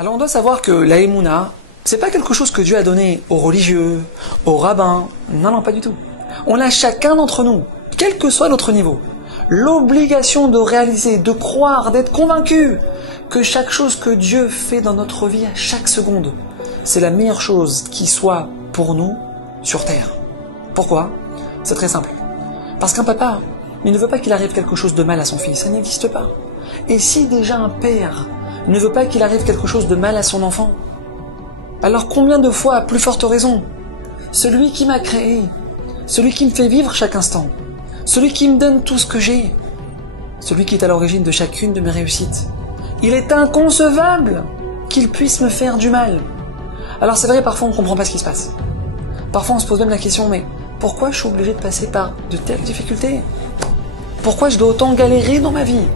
Alors on doit savoir que la Emouna, c'est pas quelque chose que Dieu a donné aux religieux, aux rabbins. Non, non, pas du tout. On a chacun d'entre nous, quel que soit notre niveau, l'obligation de réaliser, de croire, d'être convaincu que chaque chose que Dieu fait dans notre vie à chaque seconde, c'est la meilleure chose qui soit pour nous sur terre. Pourquoi? C'est très simple. Parce qu'un papa, il ne veut pas qu'il arrive quelque chose de mal à son fils, ça n'existe pas. Et si déjà un père ne veut pas qu'il arrive quelque chose de mal à son enfant, alors combien de fois, à plus forte raison, celui qui m'a créé, celui qui me fait vivre chaque instant, celui qui me donne tout ce que j'ai, celui qui est à l'origine de chacune de mes réussites, il est inconcevable qu'il puisse me faire du mal. Alors c'est vrai, parfois on ne comprend pas ce qui se passe. Parfois on se pose même la question, mais pourquoi je suis obligé de passer par de telles difficultés? Pourquoi je dois autant galérer dans ma vie?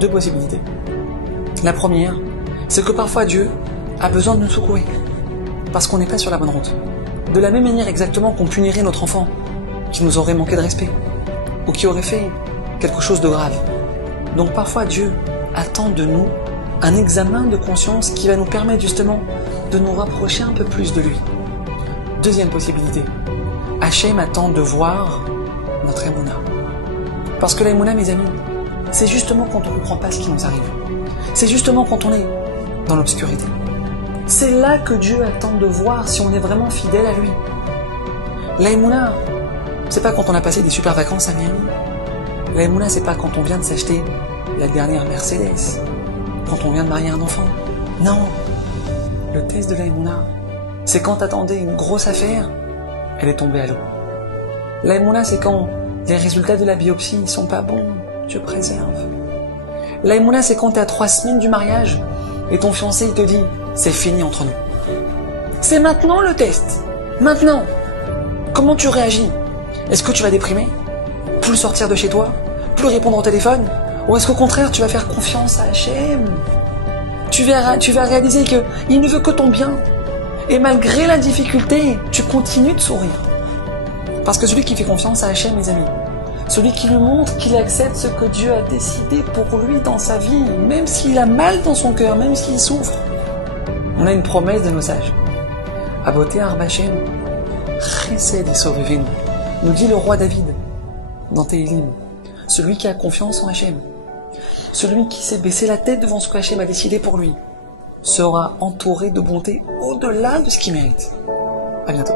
Deux possibilités. La première, c'est que parfois Dieu a besoin de nous secouer, parce qu'on n'est pas sur la bonne route. De la même manière exactement qu'on punirait notre enfant, qui nous aurait manqué de respect, ou qui aurait fait quelque chose de grave. Donc parfois Dieu attend de nous un examen de conscience qui va nous permettre justement de nous rapprocher un peu plus de lui. Deuxième possibilité, Hachem attend de voir notre Emouna. Parce que la Emouna, mes amis, c'est justement quand on ne comprend pas ce qui nous arrive. C'est justement quand on est dans l'obscurité. C'est là que Dieu attend de voir si on est vraiment fidèle à lui. La Emouna, c'est pas quand on a passé des super vacances à Miami. La Emouna, c'est pas quand on vient de s'acheter la dernière Mercedes, quand on vient de marier un enfant. Non, le test de la Emouna, c'est quand t'attendais une grosse affaire, elle est tombée à l'eau. La Emouna, c'est quand les résultats de la biopsie sont pas bons, Dieu préserve. La Emouna, c'est quand t'es à 3 semaines du mariage et ton fiancé il te dit c'est fini entre nous. C'est maintenant le test. Maintenant. Comment tu réagis? Est-ce que tu vas déprimer? Plus sortir de chez toi? Plus répondre au téléphone? Ou est-ce qu'au contraire tu vas faire confiance à Hachem? Tu vas réaliser qu'il ne veut que ton bien. Et malgré la difficulté, tu continues de sourire. Parce que celui qui fait confiance à Hachem, mes amis, celui qui lui montre qu'il accepte ce que Dieu a décidé pour lui dans sa vie, même s'il a mal dans son cœur, même s'il souffre. On a une promesse de nos sages. Aboté Arba Hashem, Chesed et Sovevenu, nous dit le roi David dans Tehilim, celui qui a confiance en Hachem, celui qui s'est baissé la tête devant ce que Hachem a décidé pour lui, sera entouré de bonté au-delà de ce qu'il mérite. À bientôt.